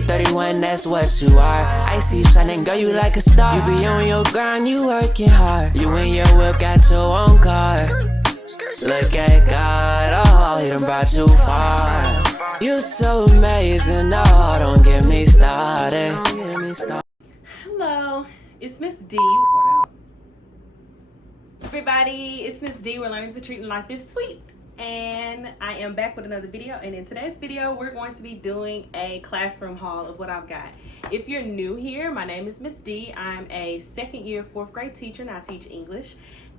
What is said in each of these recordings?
31, that's what you are. I see shining, girl, you like a star. You be on your grind, you working hard. You and your whip got your own car. Look at God, oh, he done brought you far. You so amazing, oh, don't get me started. Hello, it's Miss D. Everybody, it's Miss D. We're learning to treat life is sweet. And I am back with another video. And in today's video, we're going to be doing a classroom haul of what I've got. If you're new here, my name is Miss D. I'm a second year 4th grade teacher and I teach English.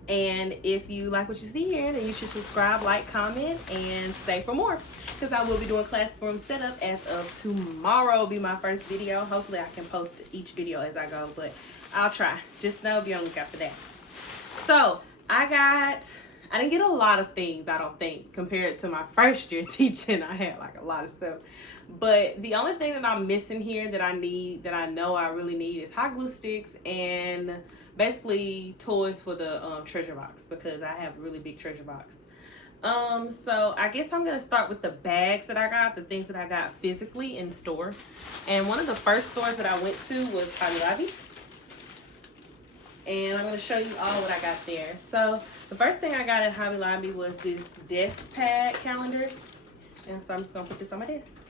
And if you like what you see here, then you should subscribe, like, comment, and stay for more. Because I will be doing classroom setup as of tomorrow will be my first video. Hopefully I can post each video as I go, but I'll try. Just know, be on the lookout for that. So I didn't get a lot of things, I don't think, compared to my first year teaching. I had like a lot of stuff. But the only thing that I'm missing here that I need, that I know I really need, is hot glue sticks and basically toys for the treasure box, because I have a really big treasure box. So I guess I'm gonna start with the bags that I got, the things that I got physically in store. And one of the first stores that I went to was Hobby Lobby. And I'm going to show you all what I got there. So the first thing I got at Hobby Lobby was this desk pad calendar. And so I'm just going to put this on my desk.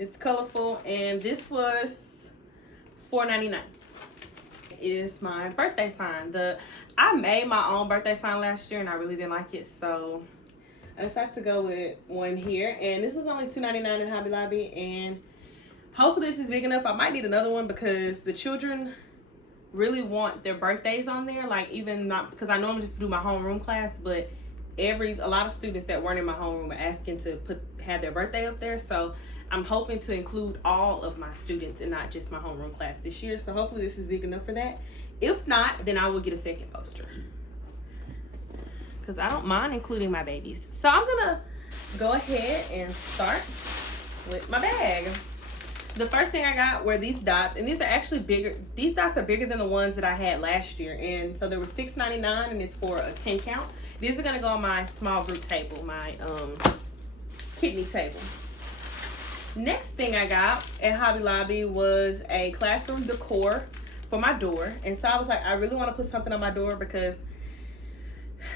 It's colorful, and this was $4.99. It is my birthday sign. I made my own birthday sign last year and I really didn't like it, so I decided to go with one here. And this was only $2.99 at Hobby Lobby, and hopefully this is big enough. I might need another one because the children really want their birthdays on there, like, even not because I normally just do my homeroom class, but a lot of students that weren't in my homeroom are asking to have their birthday up there. So I'm hoping to include all of my students and not just my homeroom class this year. So hopefully this is big enough for that. If not, then I will get a second poster because I don't mind including my babies. So I'm gonna go ahead and start with my bag. The first thing I got were these dots, and these are actually bigger. These dots are bigger than the ones that I had last year, and so there was $6.99, and it's for a 10 count. These are gonna go on my small group table, my kidney table. Next thing I got at Hobby Lobby was a classroom decor for my door, and so I was like, I really want to put something on my door because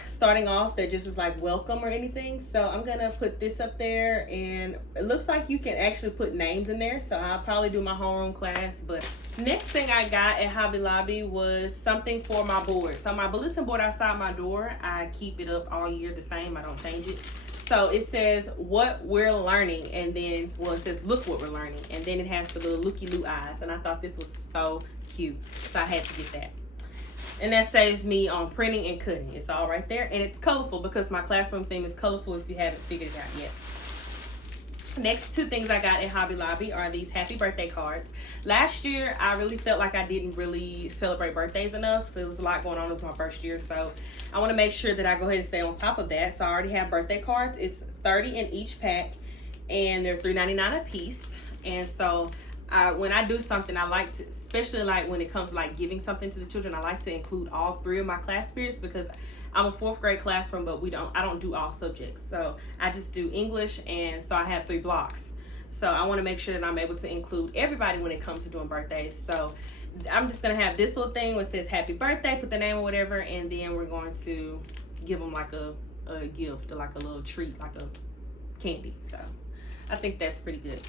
starting off that just is like welcome or anything. So I'm gonna put this up there, and it looks like you can actually put names in there, so I'll probably do my homeroom class. But next thing I got at Hobby Lobby was something for my board. So my bulletin board outside my door, I keep it up all year the same, I don't change it. So it says what we're learning, and then, well, it says look what we're learning, and then it has the little looky-loo eyes, and I thought this was so cute, so I had to get that. And that saves me on printing and cutting. It's all right there. And it's colorful because my classroom theme is colorful if you haven't figured it out yet. Next two things I got at Hobby Lobby are these happy birthday cards. Last year, I really felt like I didn't really celebrate birthdays enough. So there was a lot going on with my first year. So I want to make sure that I go ahead and stay on top of that. So I already have birthday cards. It's 30 in each pack, and they're $3.99 a piece. And so when I do something, I like to, especially like when it comes to like giving something to the children, I like to include all 3 of my class periods because I'm a 4th grade classroom, but I don't do all subjects. So I just do English, and so I have 3 blocks. So I want to make sure that I'm able to include everybody when it comes to doing birthdays. So I'm just going to have this little thing where it says happy birthday, put the name or whatever, and then we're going to give them like a gift or like a little treat, like a candy. So I think that's pretty good.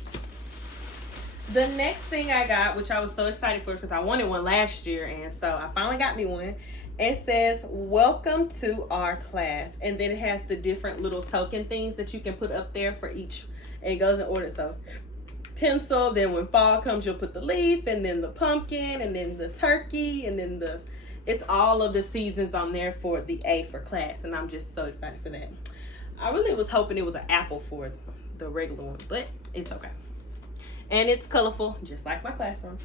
The next thing I got, which I was so excited for because I wanted one last year, and so I finally got me one. It says, welcome to our class. And then it has the different little token things that you can put up there for each, and it goes in order. So pencil, then when fall comes, you'll put the leaf, and then the pumpkin, and then the turkey, and then it's all of the seasons on there for the A for class. And I'm just so excited for that. I really was hoping it was an apple for the regular one, but it's okay. And it's colorful, just like my classroom.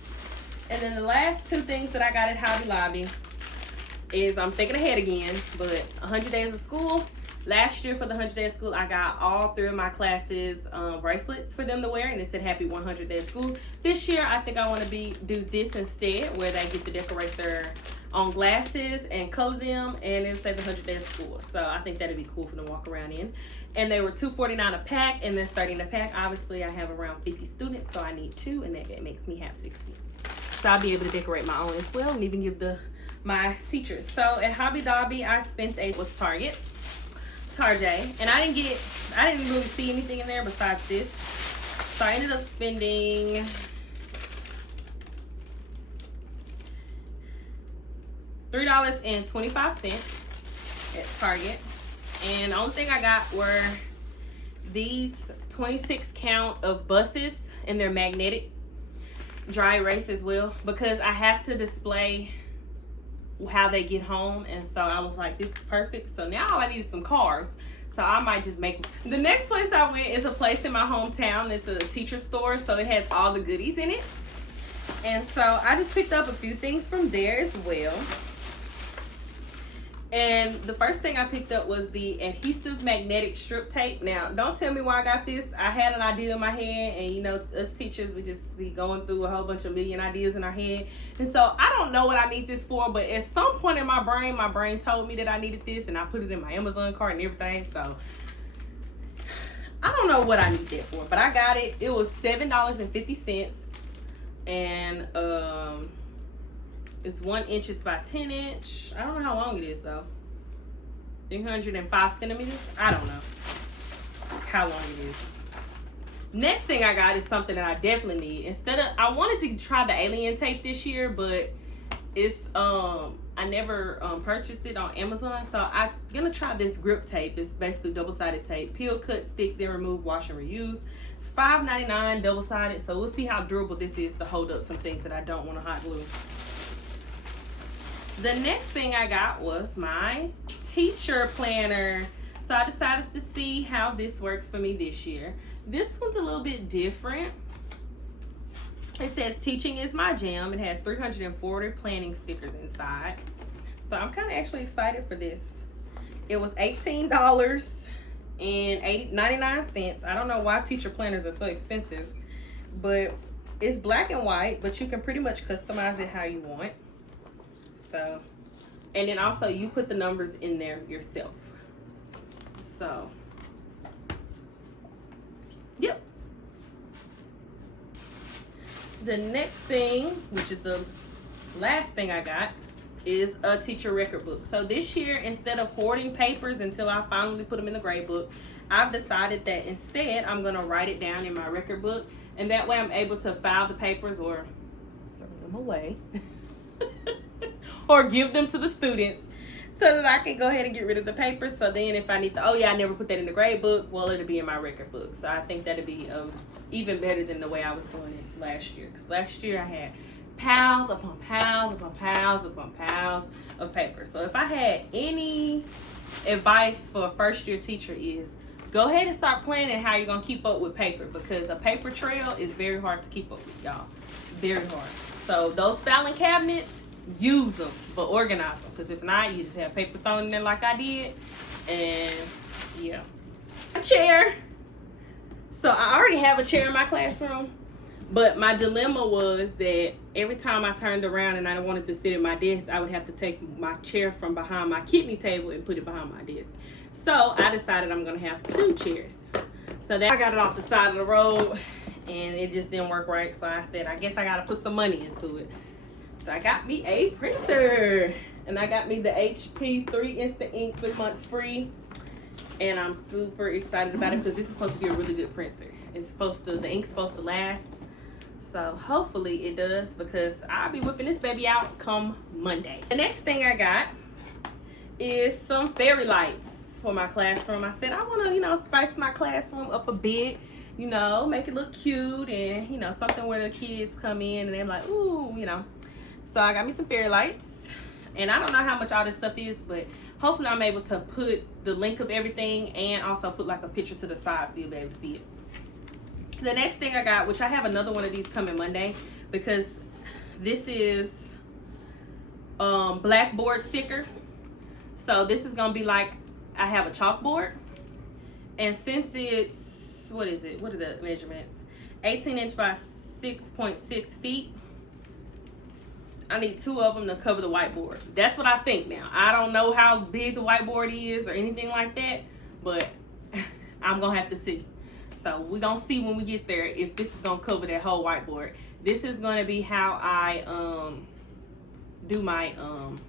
And then the last 2 things that I got at Hobby Lobby is, I'm thinking ahead again, but 100 days of school. Last year for the 100 days of school, I got all 3 of my classes bracelets for them to wear, and it said happy 100 days of school. This year, I think I want to do this instead, where they get to decorate their on glasses and color them, and it'll say the 100 Days of School. So I think that'd be cool for them to walk around in. And they were $2.49 a pack, and they're starting a pack. Obviously, I have around 50 students, so I need 2, and that makes me have 60. So I'll be able to decorate my own as well, and even give my teachers. So at Hobby Lobby, I spent Target, and I didn't really see anything in there besides this. So I ended up spending $3.25 at Target. And the only thing I got were these 26 count of buses, and they're magnetic dry erase as well, because I have to display how they get home. And so I was like, this is perfect. So now all I need is some cars. So I might just make the next place I went is a place in my hometown. It's a teacher store, so it has all the goodies in it. And so I just picked up a few things from there as well. And the first thing I picked up was the adhesive magnetic strip tape. Now, don't tell me why I got this. I had an idea in my head, and you know, us teachers, we just be going through a whole bunch of million ideas in our head. And so I don't know what I need this for, but at some point in my brain told me that I needed this, and I put it in my Amazon cart and everything. So I don't know what I need that for, but I got it. It was $7.50, and it's 1 inch by 10 inch. I don't know how long it is though. 305 centimeters. I don't know how long it is. Next thing I got is something that I definitely need. I wanted to try the alien tape this year, but it's I never purchased it on Amazon, so I'm gonna try this grip tape. It's basically double-sided tape. Peel, cut, stick, then remove, wash, and reuse. It's $5.99 double-sided, so we'll see how durable this is to hold up some things that I don't want to hot glue. The next thing I got was my teacher planner. So I decided to see how this works for me this year. This one's a little bit different. It says teaching is my jam. It has 340 planning stickers inside. So I'm kind of actually excited for this. It was $18.99. I don't know why teacher planners are so expensive, but it's black and white, but you can pretty much customize it how you want. So, and then also you put the numbers in there yourself. So, yep. The next thing, which is the last thing I got, is a teacher record book. So this year, instead of hoarding papers until I finally put them in the grade book, I've decided that instead I'm going to write it down in my record book, and that way I'm able to file the papers or throw them away or give them to the students so that I can go ahead and get rid of the papers. So then if I need to, oh yeah, I never put that in the grade book, well, it'll be in my record book. So I think that'll be even better than the way I was doing it last year. Because last year I had piles upon piles upon piles upon piles of paper. So if I had any advice for a first year teacher is go ahead and start planning how you're going to keep up with paper, because a paper trail is very hard to keep up with, y'all. Very hard. So those filing cabinets, use them, but organize them, because if not, you just have paper thrown in there like I did. And yeah, a chair. So I already have a chair in my classroom, but my dilemma was that every time I turned around and I wanted to sit at my desk, I would have to take my chair from behind my kidney table and put it behind my desk. So I decided I'm gonna have 2 chairs. So that I got it off the side of the road, and it just didn't work right. So I said, I guess I gotta put some money into it. So I got me a printer, and I got me the HP 3 Instant Ink 3 months free, and I'm super excited about it because this is supposed to be a really good printer. The ink's supposed to last, so hopefully it does, because I'll be whipping this baby out come Monday. The next thing I got is some fairy lights for my classroom. I said I want to, spice my classroom up a bit, make it look cute, and something where the kids come in and they're like, ooh, So I got me some fairy lights, and I don't know how much all this stuff is, but hopefully I'm able to put the link of everything and also put like a picture to the side so you'll be able to see it. The next thing I got, which I have another one of these coming Monday, because this is blackboard sticker. So this is gonna be like, I have a chalkboard, and since it's, what are the measurements? 18 inch by 6.6 feet. I need 2 of them to cover the whiteboard. That's what I think now. I don't know how big the whiteboard is or anything like that, but I'm gonna have to see. So we're gonna see when we get there if this is gonna cover that whole whiteboard. This is gonna be how I do my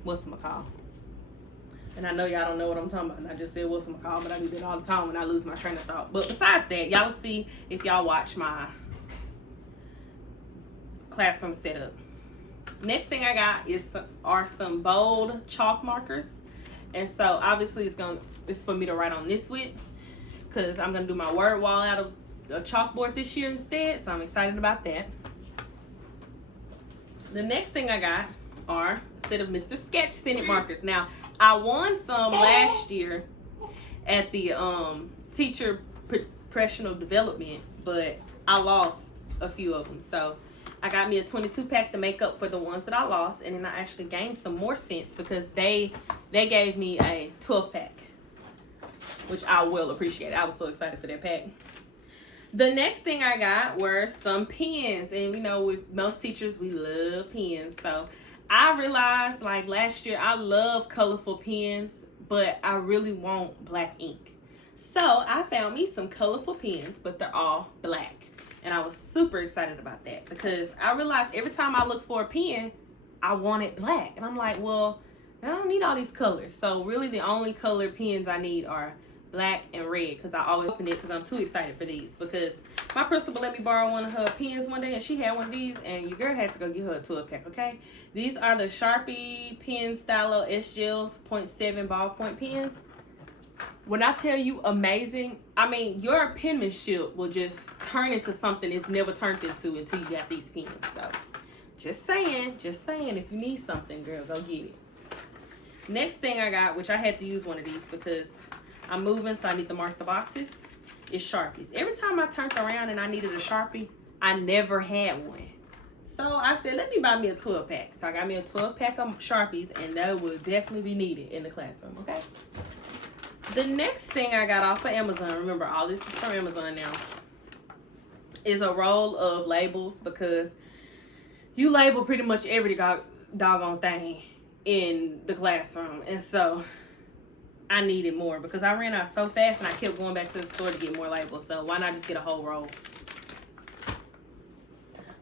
whatchamacallit. And I know y'all don't know what I'm talking about. And I just said whatchamacallit, but I do that all the time when I lose my train of thought. But besides that, y'all see if y'all watch my classroom setup. Next thing I got are some bold chalk markers. And so obviously it's for me to write on this with, because I'm gonna do my word wall out of a chalkboard this year instead. So I'm excited about that. The next thing I got are a set of Mr. Sketch scented markers. Now, I won some last year at the teacher professional development, but I lost a few of them. So I got me a 22 pack to make up for the ones that I lost, and then I actually gained some more scents because they gave me a 12 pack, which I will appreciate. I was so excited for that pack. The next thing I got were some pens, and you know, with most teachers, we love pens. So I realized, like last year, I love colorful pens, but I really want black ink. So I found me some colorful pens, but they're all black. And I was super excited about that because I realized every time I look for a pen, I want it black. And I'm like, well, I don't need all these colors. So really the only color pens I need are black and red, because I always open it because I'm too excited for these, because my principal let me borrow one of her pens one day and she had one of these, and your girl had to go get her a 12 pack. Okay, these are the Sharpie Pen Stylo S Gels 0.7 ballpoint pens. When I tell you amazing, I mean, your penmanship will just turn into something it's never turned into until you got these pens. So just saying, if you need something, girl, go get it. Next thing I got, which I had to use one of these because I'm moving, so I need to mark the boxes, is Sharpies. Every time I turned around and I needed a Sharpie, I never had one. So I said, let me buy me a 12 pack. So I got me a 12 pack of Sharpies, and that will definitely be needed in the classroom, okay? The next thing I got off of Amazon, remember all this is from Amazon now, is a roll of labels, because you label pretty much every doggone thing in the classroom. And so I needed more because I ran out so fast and I kept going back to the store to get more labels. So why not just get a whole roll?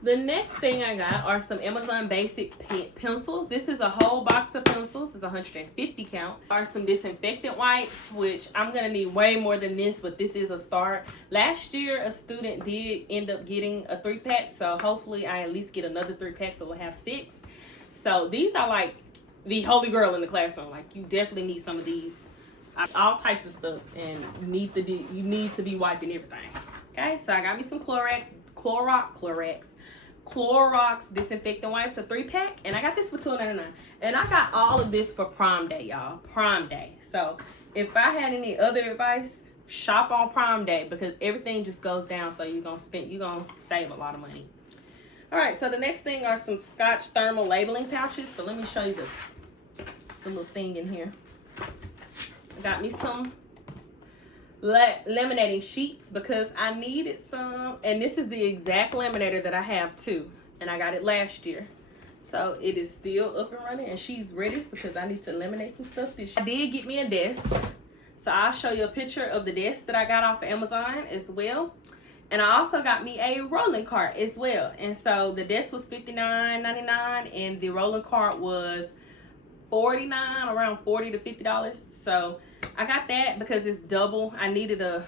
The next thing I got are some Amazon Basic pencils. This is a whole box of pencils. It's 150 count. Are some disinfectant wipes, which I'm going to need way more than this, but this is a start. Last year, a student did end up getting a 3-pack, so hopefully I at least get another 3-pack, so we'll have 6. So these are like the holy grail in the classroom. Like, you definitely need some of these. All types of stuff, and you need to be wiping everything. Okay, so I got me some Clorox disinfectant wipes, a 3-pack, and I got this for $2.99. And I got all of this for Prime Day, y'all. Prime Day. So if I had any other advice, shop on Prime Day, because everything just goes down. So you're gonna save a lot of money. All right, so the next thing are some Scotch thermal labeling pouches. So let me show you the little thing in here. I got me some laminating sheets because I needed some, and this is the exact laminator that I have too, and I got it last year, so it is still up and running, and she's ready because I need to laminate some stuff this year. I did get me a desk, so I'll show you a picture of the desk that I got off of Amazon as well. And I also got me a rolling cart as well, and so the desk was $59.99 and the rolling cart was $49, around $40 to $50. So I got that because it's double. I needed the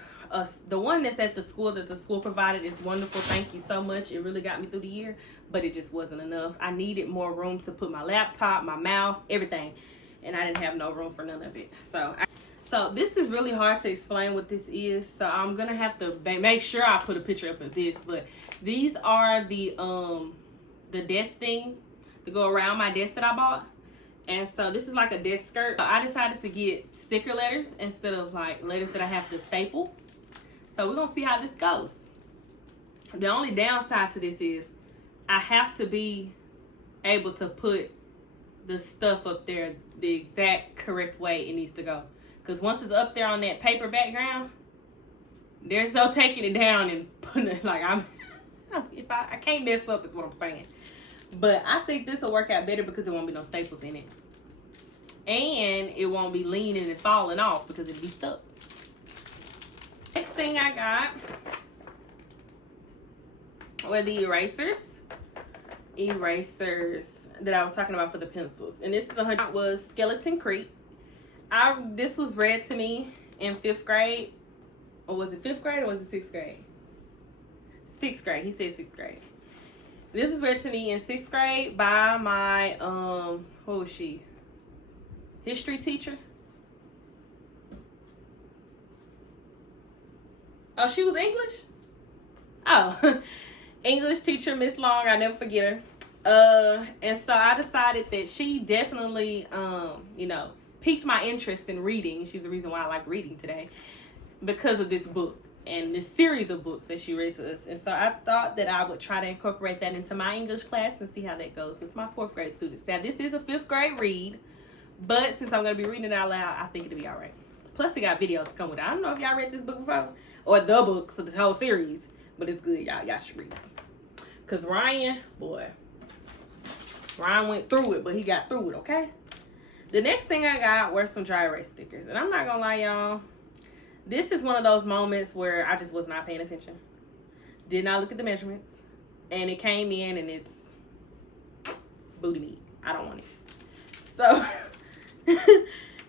one that's at the school that the school provided is wonderful. Thank you so much. It really got me through the year, but it just wasn't enough. I needed more room to put my laptop, my mouse, everything, and I didn't have no room for none of it. So this is really hard to explain what this is. So I'm gonna have to make sure I put a picture up of this. But these are the desk thing to go around my desk that I bought. And so this is like a desk skirt. So I decided to get sticker letters instead of like letters that I have to staple. So we're gonna see how this goes. The only downside to this is I have to be able to put the stuff up there the exact correct way it needs to go. Because once it's up there on that paper background, there's no taking it down and putting it like I can't mess up is what I'm saying. But I think this will work out better because there won't be no staples in it. And it won't be leaning and falling off because it'll be stuck. Next thing I got were the erasers. Erasers that I was talking about for the pencils. And this is was Skeleton Creek. This was read to me in 5th grade. Or was it 5th grade or was it 6th grade? 6th grade. He said 6th grade. This was read to me in 6th grade by my, what was she? History teacher. Oh, she was English? Oh, English teacher, Miss Long. I never forget her. And so I decided that she definitely, you know, piqued my interest in reading. She's the reason why I like reading today because of this book and this series of books that she read to us. And so I thought that I would try to incorporate that into my English class and see how that goes with my 4th grade students. Now, this is a 5th grade read, but since I'm going to be reading it out loud, I think it'll be all right. Plus, it got videos to come with it. I don't know if y'all read this book before or the books of this whole series, but it's good, y'all. Y'all should read it. Because Ryan went through it, but he got through it, okay? The next thing I got were some dry erase stickers. And I'm not going to lie, y'all. This is one of those moments where I just was not paying attention. Did not look at the measurements. And it came in and it's booty meat. I don't want it. So,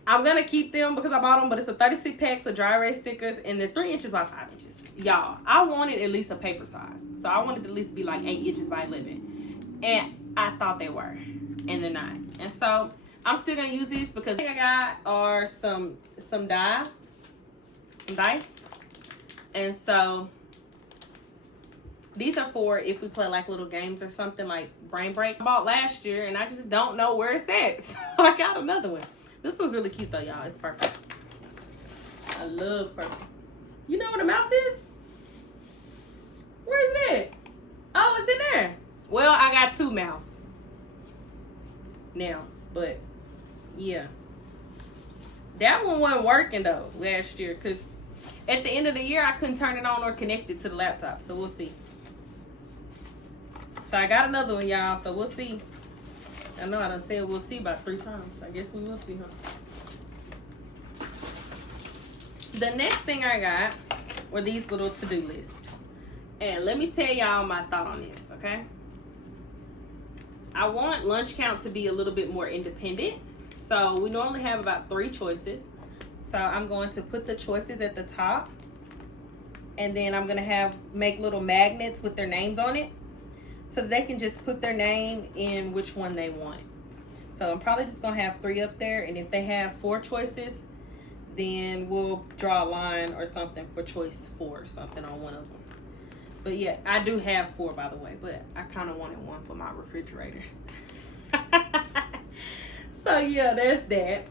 I'm going to keep them because I bought them. But it's a 36 packs of dry erase stickers. And they're 3 inches by 5 inches. Y'all, I wanted at least a paper size. So, I wanted at least to be like 8 inches by 11. And I thought they were. And they're not. And so, I'm still going to use these because the thing I got are some dice. And so these are for if we play like little games or something like Brain Break. I bought last year and I just don't know where it's at. So I got another one. This one's really cute though, y'all. It's purple. I love purple. You know what a mouse is? Where is it at? Oh, it's in there. Well, I got 2 mouse now, but yeah. That one wasn't working though last year because at the end of the year I couldn't turn it on or connect it to the laptop. So we'll see. So I got another one, y'all. So we'll see. I know I done said we'll see about 3 times. I guess we will see, huh? The next thing I got were these little to-do lists. And let me tell y'all my thought on this, okay? I want lunch count to be a little bit more independent. So we normally have about 3 choices. So I'm going to put the choices at the top. And then I'm going to make little magnets with their names on it. So they can just put their name in which one they want. So I'm probably just going to have 3 up there. And if they have 4 choices, then we'll draw a line or something for choice 4 or something on one of them. But yeah, I do have 4 by the way. But I kind of wanted one for my refrigerator. So yeah, there's that.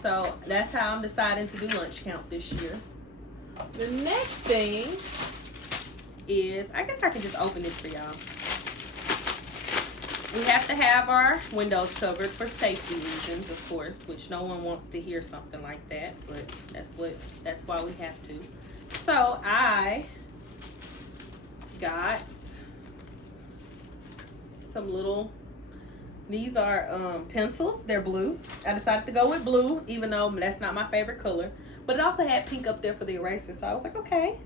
So that's how I'm deciding to do lunch count this year. The next thing is, I guess I can just open this for y'all. We have to have our windows covered for safety reasons, of course, which no one wants to hear something like that, but that's why we have to. So I got some little, these are pencils. They're blue. I decided to go with blue, even though that's not my favorite color. But it also had pink up there for the eraser. So I was like, okay,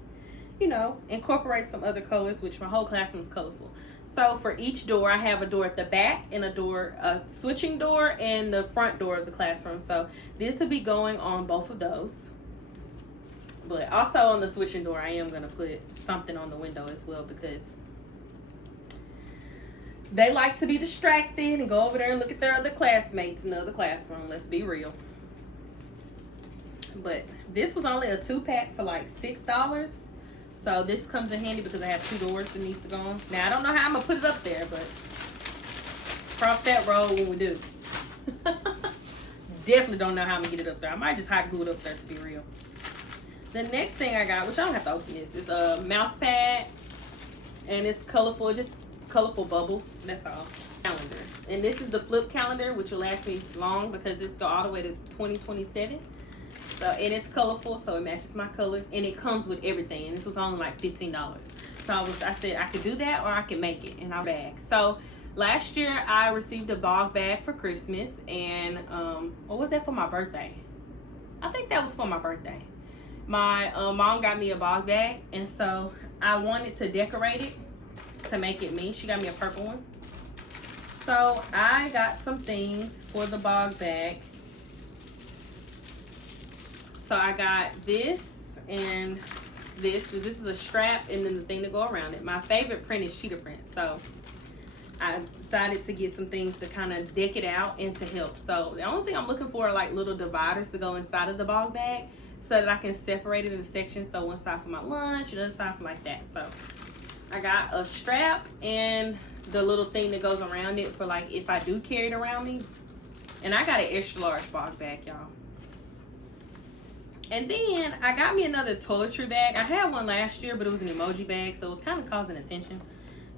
you know, incorporate some other colors, which my whole classroom is colorful. So for each door, I have a door at the back and a switching door and the front door of the classroom. So this will be going on both of those. But also on the switching door, I am going to put something on the window as well because they like to be distracted and go over there and look at their other classmates in the other classroom. Let's be real. But this was only a 2-pack for like $6. So this comes in handy because I have 2 doors that needs to go on. Now I don't know how I'm gonna put it up there, but cross that road when we do. Definitely don't know how I'm gonna get it up there. I might just hot glue it up there to be real. The next thing I got, which I don't have to open this, is a mouse pad, and it's colorful, just colorful bubbles. That's all. Calendar, and this is the flip calendar, which will last me long because it's go all the way to 2027. So, and it's colorful, so it matches my colors, and it comes with everything. And this was only like $15. So I said I could do that or I could make it in our bag. So last year I received a bog bag for Christmas, and what was that for my birthday? I think that was for my birthday. My mom got me a bog bag, and so I wanted to decorate it to make it me. She got me a purple one. So I got some things for the bog bag. So I got this and this. So this is a strap and then the thing to go around it. My favorite print is cheetah print. So I decided to get some things to kind of deck it out and to help. So the only thing I'm looking for are like little dividers to go inside of the bog bag so that I can separate it into sections. So one side for my lunch, another side for like that. So I got a strap and the little thing that goes around it for like if I do carry it around me. And I got an extra large bog bag, y'all. And then I got me another toiletry bag. I had one last year, but it was an emoji bag, so it was kind of causing attention.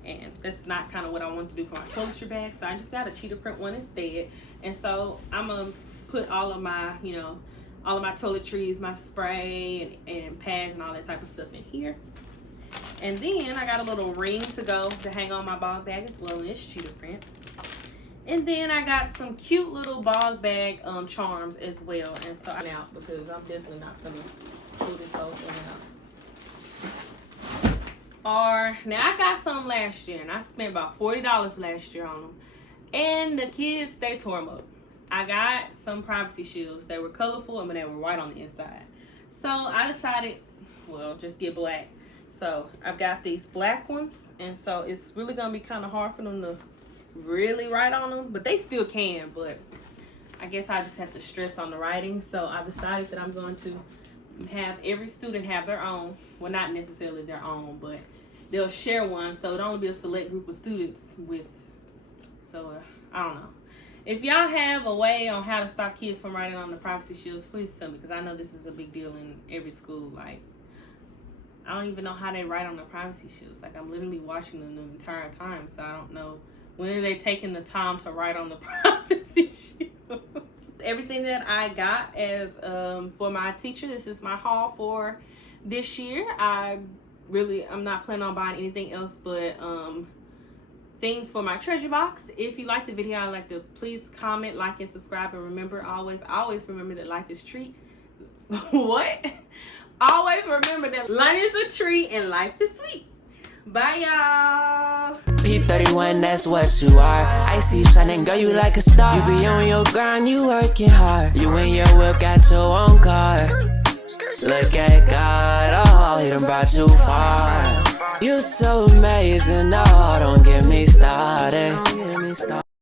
And that's not kind of what I wanted to do for my toiletry bag. So I just got a cheetah print one instead. And so I'm going to put all of my, you know, all of my toiletries, my spray and pads and all that type of stuff in here. And then I got a little ring to go to hang on my bog bag as well, and it's cheetah print. And then I got some cute little bog bag charms as well. And so I'm out because I'm definitely not going to do this whole thing out. Or now I got some last year and I spent about $40 last year on them. And the kids, they tore them up. I got some privacy shields. They were colorful and they were white on the inside. So I decided, well, just get black. So I've got these black ones. And so it's really going to be kind of hard for them to really write on them, but they still can. But I guess I just have to stress on the writing. So I decided that I'm going to have every student have their own. Well, not necessarily their own, but they'll share one, so it'll only be a select group of students with. So I don't know. If y'all have a way on how to stop kids from writing on the privacy shields, please tell me, because I know this is a big deal in every school. Like, I don't even know how they write on the privacy shields. Like, I'm literally watching them the entire time, so I don't know when are they taking the time to write on the privacy shields. Everything that I got as for my teacher, this is my haul for this year. I'm not planning on buying anything else but things for my treasure box. If you like the video, I'd like to please comment, like, and subscribe. And remember, always remember that life is treat. What? Always remember that life is a treat and life is sweet. Bye, y'all. P31, that's what you are. I see you shining, girl, you like a star. You be on your grind, you working hard. You and your whip got your own car. Look at God, oh, he done brought you far. You so amazing, oh, don't get me started.